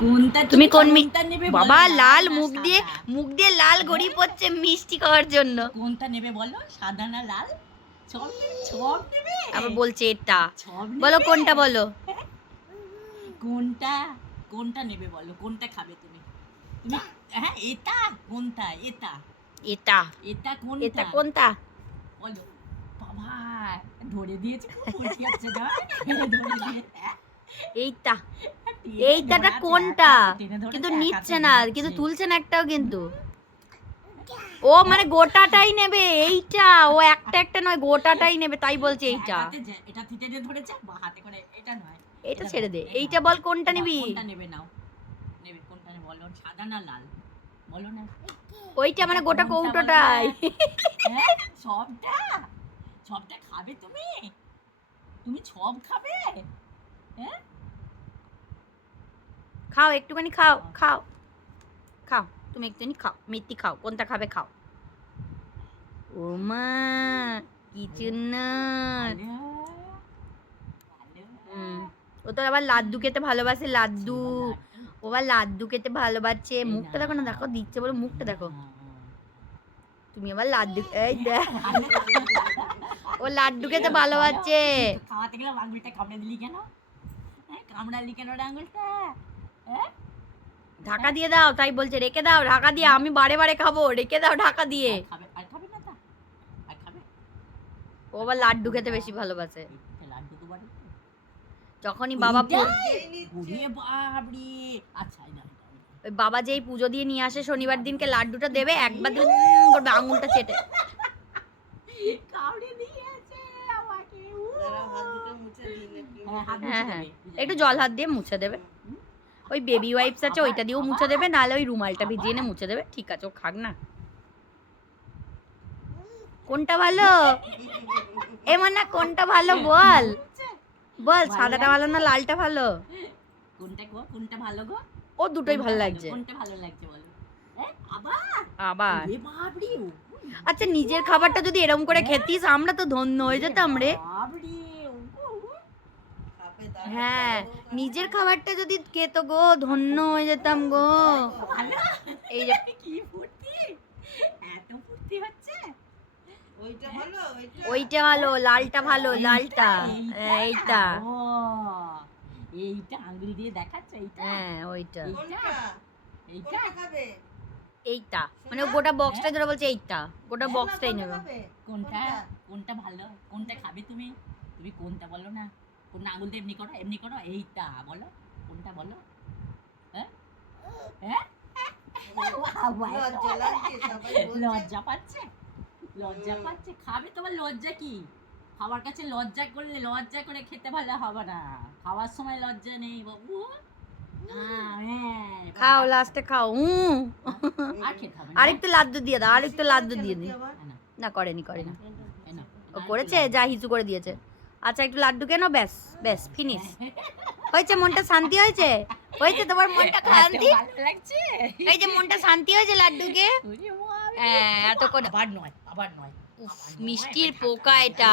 কোনটা তুমি কোন কোনটা নেবে বলো? বাবা লাল না মুখ দিয়ে লাল গড়ি পড়ছে মিষ্টি খাওয়ার জন্য। কোনটা নেবে বলো, সাদা না লাল? সব নেবে আবার বলছে এটা। সব বলো নেবে? কোনটা বলো। কোনটা কোনটা নেবে বলো, কোনটা খাবে তুমি? তুমি হ্যাঁ এটা কোনটা? এটা এটা এটা এটা কোনটা কোনটা? বলো। বাবা ধরে দিয়েছে, খুব খুশি হচ্ছে না? ধরে দিয়েছে, হ্যাঁ? এইটা টেনে এইটাটা ধরাচ্ছে, কোনটা? টেনে ধরেছে, কিন্তু এক নিচ্ছে হাতে না, ঘামছে। কিন্তু তুলছে না একটাও কিন্তু। ও মানে গোটাটাই নেবে এইটা, ও একটা একটা নয় গোটাটাই নেবে, তাই বলছে এক এইটা। হাতে এটা টেনে ধরেছে, বা হাতে করে এটা নয়, এইটা এটা ছেড়ে নয়, দে, এটা এইটা বল কোনটা নিবি? কোনটা নেবে নাও, নেবে কোনটা নেবে বলো, সাদা না লাল বলো না? ওইটা মানে গোটা কোনটা বলো না? কৌটোটাই। হ্যাঁ সবটা সবটা খাবে তুমি? তুমি সব খাবে? হ্যাঁ খাও একটুখানি খাও খাও খাও, তুমি একটুখানি খাও, মিত্তি খাও, কোনটা খাবে খাও। ও মা কিছু না। ভালো ভালো। ও তো আবার লাড্ডু খেতে ভালোবাসে, লাড্ডু। লাড্ডু। ও আবার লাড্ডু খেতে ভালোবাসে, এই মুখটা দেখো না, নাও। দেখো দিচ্ছে বলে মুখটা দেখো। নাও। তুমি আবার লাড্ডু এই দেখ, ভালো। ও লাড্ডু খেতে ভালোবাসে। তো খাওয়াতে গেলাম আঙুলটা কামড়ে দিলি কেন? হ্যাঁ কামড়ালি কেন রে আঙুলটা? হ্যাঁ ঢাকা দিয়ে দাও, তাই বলছে রেখে দাও ঢাকা দিয়ে, আমি বারে বারে খাবো, রেখে দাও ঢাকা দিয়ে। আর খাবে না তা? আর খাবে? ও আবার লাড্ডু খেতে বেশি ভালোবাসে। লাড্ডু তো বাড়ি যখনই বাবা ওরে বাপরে। আচ্ছা এই নাও, ওই বাবা যেই পুজো দিয়ে নিয়ে আসে শনিবার দিনকে লাড্ডুটা দেবে, একবার দিলে করবে আঙুলটা চেটে। কামড়ে দিয়েছে আমাকে। হ্যাঁ হ্যাঁ একটু জল হাত দিয়ে মুছে দেবে। ওই বেবি ওয়াইপস আছে ওইটা দিয়েও মুছে দেবে, নাহলে ওই রুমালটা ভিজিয়ে এনে মুছে দেবে, ঠিক আছে ও খাক না। কোনটা ভালো এমন না, কোনটা ভালো বল বল, সাদাটা ভালো না লালটা ভালো? কোনটা গো, কোনটা ভালো গো? ও দুটোই ভালো লাগছে। কোনটা ভালো লাগছে বলো? আবার আবার ওরে বাপরে। আচ্ছা নিজের খাবারটা যদি এরকম করে খেতিস আমরা তো ধন্য হয়ে যেতাম রে। বাপরে। হ্যাঁ নিজের খাবারটা যদি খেত গো ধন্য হয়ে যেতাম গো। ভালো। এই যে কি ফুর্তি, এত ফুর্তি হচ্ছে। ওইটা ভালো, লালটা ভালো, লালটা এইটা। ও এইটা আঙ্গুল দিয়ে দেখাচ্ছে, এইটা হ্যাঁ ওইটা এইটা এইটা মানে ও গোটা বক্সটাই ধরে বলছে এইটা, গোটা বক্সটাই নেবে। কোনটা কোনটা ভালো, কোনটা খাবে তুমি? তুমি কোনটা বলো না, কোন আঙুল দিয়ে এমনি করো এইটা বলো, কোনটা বলো? হ্যাঁ হ্যাঁ লজ্জা পাচ্ছে, লজ্জা পাচ্ছে। খাবে, তোমার লজ্জা কি? খাওয়ার কাছে লজ্জা করলে, লজ্জা করে খেতে ভালো হবে না, খাওয়ার সময় লজ্জা নেই বাবু। খাও লাস্টে খাও। আর খেতে হবে না। আরেকটু লাড্ডু দিয়ে দাও, আরেকটু লাড্ডু দিয়ে দি। না করেনি করেনি, ও করেছে যা হিচু করে দিয়েছে। আচ্ছা একটু লাড্ডু কেন, ব্যাস ব্যাস ফিনিশ হয়েছে, মনটা শান্তি হয়েছে, হয়েছে তোমার মনটা শান্তি লাগছে। এই যে মনটা শান্তি হয়েছে লাড্ডুকে। হ্যাঁ এত করে আবার নয়, আবার নয়, মিষ্টির পোকা এটা।